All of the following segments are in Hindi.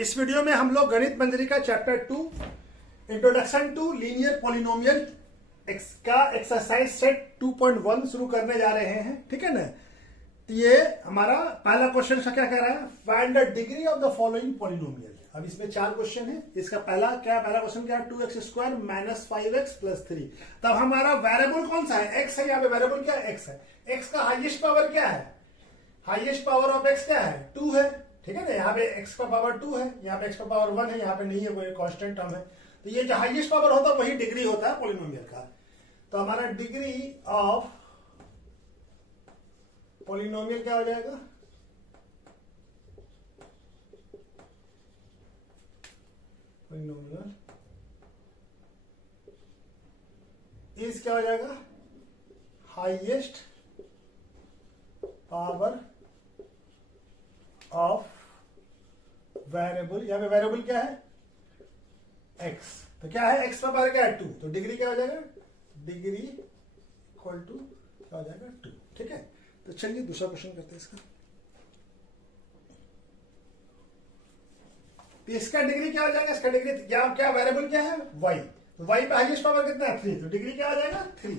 इस वीडियो में हम लोग गणित मंजरी का chapter 2 introduction to linear polynomial का एक्सरसाइज सेट 2.1 शुरू करने जा रहे हैं। ठीक है ना। तो ये हमारा पहला क्वेश्चन क्या कह रहा है, find the degree of the following polynomial. अब इसमें 4 क्वेश्चन है। इसका पहला क्वेश्चन क्या है, 2x² माइनस 5x प्लस 3। तब हमारा वेरिएबल कौन सा है, x है। यहाँ पे वेरिएबल क्या है, x है। x का हाईएस्ट पावर क्या है, हाईएस्ट पावर ऑफ x क्या है, 2 है। ठीक है ना। यहाँ पे x का पावर 2 है, यहाँ पे x का पावर 1 है, यहाँ पे नहीं है, कोई कांस्टेंट टर्म है। तो ये जो हाईएस्ट पावर होता है वही डिग्री होता है पॉलिनोमियल का। तो हमारा डिग्री ऑफ पॉलिनोमियल क्या हो जाएगा, पॉलिनोमियल इस क्या हो जाएगा, हाईएस्ट पावर ऑफ वेरिएबल। यहां पे वेरिएबल क्या है, x। तो क्या है, x का पावर क्या है, 2। तो डिग्री क्या हो जाएगा, डिग्री इक्वल टू क्या हो जाएगा, 2। ठीक है। तो चलिए दूसरा क्वेश्चन करते हैं इसका। तो इसका डिग्री क्या हो जाएगा, इसका डिग्री क्या वेरिएबल क्या है, y। तो y पे हाईएस्ट पावर कितना है, 3। तो डिग्री क्या हो जाएगा, 3।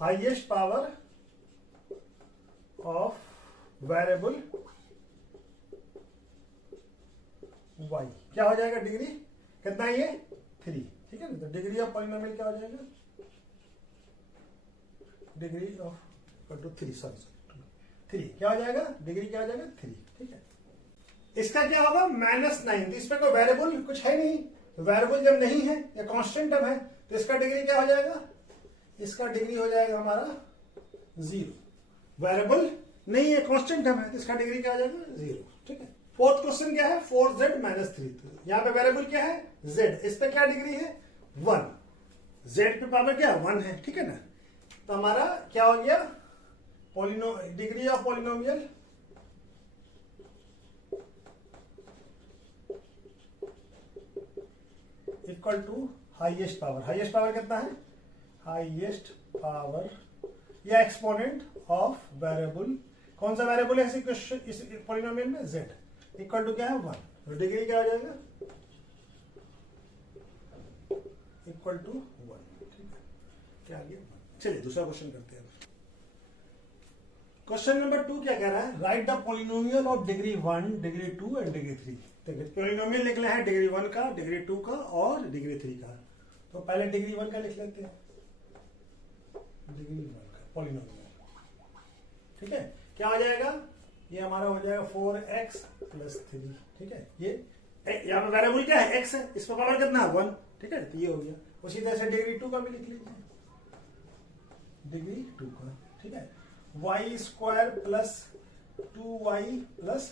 Highest power of variable y क्या हो जाएगा, डिग्री कितना है, ये 3। ठीक है ना। तो डिग्री ऑफ पॉलिनोमियल क्या हो जाएगा, डिग्री ऑफ 3 3 क्या हो जाएगा, डिग्री क्या हो जाएगा, 3। ठीक है। इसका क्या होगा, -9। तो इसमें कोई वेरिएबल कुछ है नहीं। तो वेरिएबल जब नहीं है या कांस्टेंट टर्म है तो इसका डिग्री क्या हो जाएगा, इसका डिग्री हो जाएगा हमारा 0। वेरिएबल नहीं है, कांस्टेंट टर्म है, तो इसका डिग्री क्या हो जाएगा, 0। ठीक है। फोर्थ क्वेश्चन क्या है, 4z - 3। यहां पे वेरिएबल क्या है, z। इस पे क्या डिग्री है, 1। z पे पावर क्या, 1 है। ठीक है ना। तो हमारा क्या हो गया, degree of polynomial equal to highest power. Highest power कितना है, हाईएस्ट पावर या एक्सपोनेंट ऑफ वेरिएबल। कौन सा वेरिएबल है इस पॉलिनोमियल में, z इक्वल टू क्या है, 1। तो डिग्री क्या हो जाएगा, इक्वल टू 1। ठीक है। क्या आ गया, चलिए दूसरा क्वेश्चन करते हैं। क्वेश्चन नंबर 2 क्या कह रहा है, right the polynomial of degree 1, degree 2 and degree 3। देखिए पॉलिनोमियल लिख रहे हैं डिग्री 1 का, डिग्री 2 का और डिग्री 3 का। तो पहले डिग्री 1 का लिख लेते हैं, डिग्री 1 का पॉलिनोमियल। ठीक है। क्या हो जाएगा, ये हमारा हो जाएगा 4x + 3। ठीक है। ये यहाँ पे वेरिएबल क्या है, x है। इस पर पावर कितना है, 1। ठीक है। तो ये हो गया। उसी तरह से डिग्री 2 का भी लिख लीजिए, डिग्री 2 का। ठीक है। y² + 2y +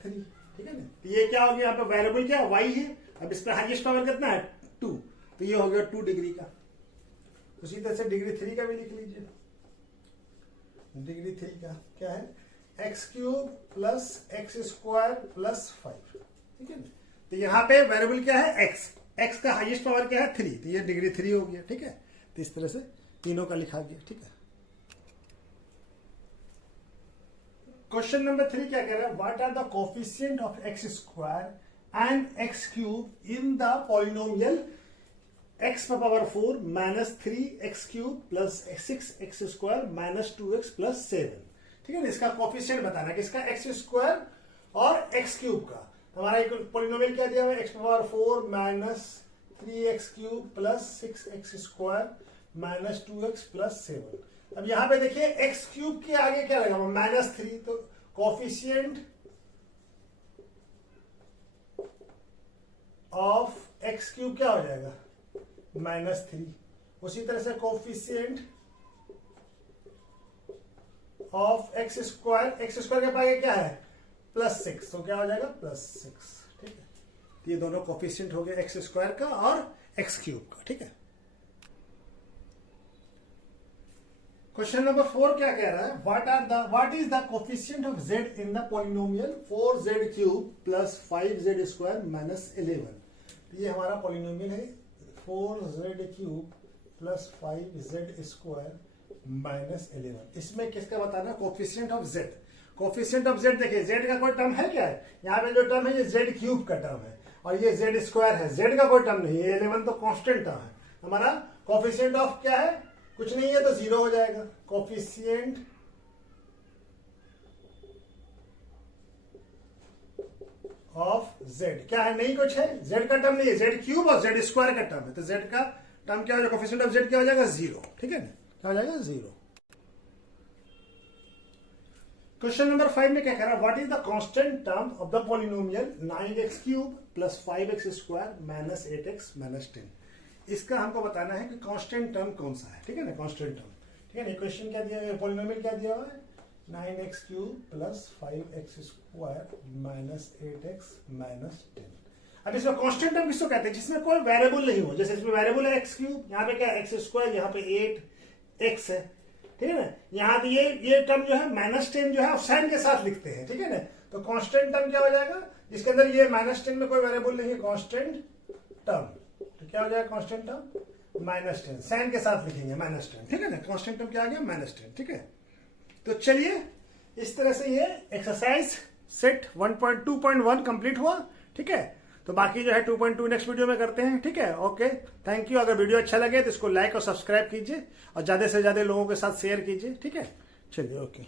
3। ठीक है ना। तो ये क्या हो गया, यहाँ पे वेरिएबल क्या है, y है। अब इस पर हाईएस्ट पावर कितना है, 2। तो ये हो गया 2 डिग्री का। उसी तरह से डिग्री 3 का भी लिख लीजिए, डिग्री 3 का क्या है, x³ + x² + 5। ठीक है ना। तो यहाँ पे वेरिएबल क्या है, x का हाईएस्ट पावर क्या है, 3। तो ये डिग्री 3 हो गया। ठीक है। तो इस तरह से तीनों का लिखा गया। ठीक है। क्वेश्चन नंबर 3 क्या कह रहा है, what are the coefficient of x² and x³ in the polynomial x पर पावर 4 - 3x³ + 6x² - 2x + 7। ठीक है ना। इसका कोफिशिएंट बताना है, किसका, x² और x³ का। हमारा एक पॉलिनोमियल क्या दिया हुआ है, x पर पावर 4 - 3x³ + 6x² - 2x + 7। अब यहां पे देखिए x³ के आगे क्या लगा, -3। तो कोफिशिएंट ऑफ x³ क्या हो जाएगा, -3। उसी तरह से कोफिशिएंट ऑफ x² के पागे क्या है, +6। तो क्या हो जाएगा, +6। ठीक है। तो ये दोनों कोफिशिएंट हो गए, x² का और x³ का। ठीक है। क्वेश्चन नंबर 4 क्या कह रहा है, what is the coefficient of z in the polynomial 4z³ + 5z² - 11। तो ये हमारा पॉलिनोमियल है 4z³ प्लस 5z² माइनस 11। इसमें किसका बताना, coefficient of z। Coefficient of z देखिए, z का कोई टर्म है क्या है, यहाँ पे जो टर्म है ये z³ का टर्म है और ये z² है, z का कोई टर्म नहीं है, 11 तो कांस्टेंट टर्म है। हमारा कोफिशिएंट ऑफ क्या है, कुछ नहीं है तो 0 हो जाएगा। कोफिशिएंट ऑफ z क्या है, नहीं कुछ है, z का टर्म नहीं है, z³ और z² का टर्म है, तो z का टर्म क्या हो जाएगा, कोफिशिएंट ऑफ z क्या हो जाएगा, 0। ठीक है ना, क्या हो जाएगा, 0। क्वेश्चन नंबर 5 में क्या कह रहा है, what is the constant term of the polynomial 9x³ plus 5x² minus 8x minus 10। इसका हमको बताना है कि कांस्टेंट टर्म कौन सा है। ठीक है ना, कांस्टेंट टर्म। ठीक है ना, क्वेश्चन क्या दिया है, पॉलिनोमियल क्या दिया हुआ है, 9x³ plus 5x² minus 8x minus 10। अब इसमें कांस्टेंट टर्म किसको कहते हैं, जिसमें कोई वेरिएबल नहीं हो, जैसे इसमें वेरिएबल है x³, यहाँ पे क्या x², यहाँ पे 8x है। ठीक है ना, यहाँ पे ये टर्म जो है -10 जो है साइन के साथ लिखते हैं। ठीक है ना, तो कांस्टेंट टर्म क्या हो जाएगा, जिसके अंदर ये -10 में कोई वेरिएबल नहीं है, कांस्टेंट टर्म। तो क्या हो जाएगा कांस्टेंट टर्म, -10 साइन के साथ लिखेंगे -10। ठीक है ना, कांस्टेंट टर्म क्या आ गया, -10। ठीक है, तो चलिए इस तरह से ये एक्सरसाइज सेट 1.2.1 कंप्लीट हुआ। ठीक है, तो बाकी जो है 2.2 नेक्स्ट वीडियो में करते हैं। ठीक है, ओके, थैंक यू। अगर वीडियो अच्छा लगे तो इसको लाइक और सब्सक्राइब कीजिए और ज्यादा से ज्यादा लोगों के साथ शेयर कीजिए। ठीक है, चलिए, ओके।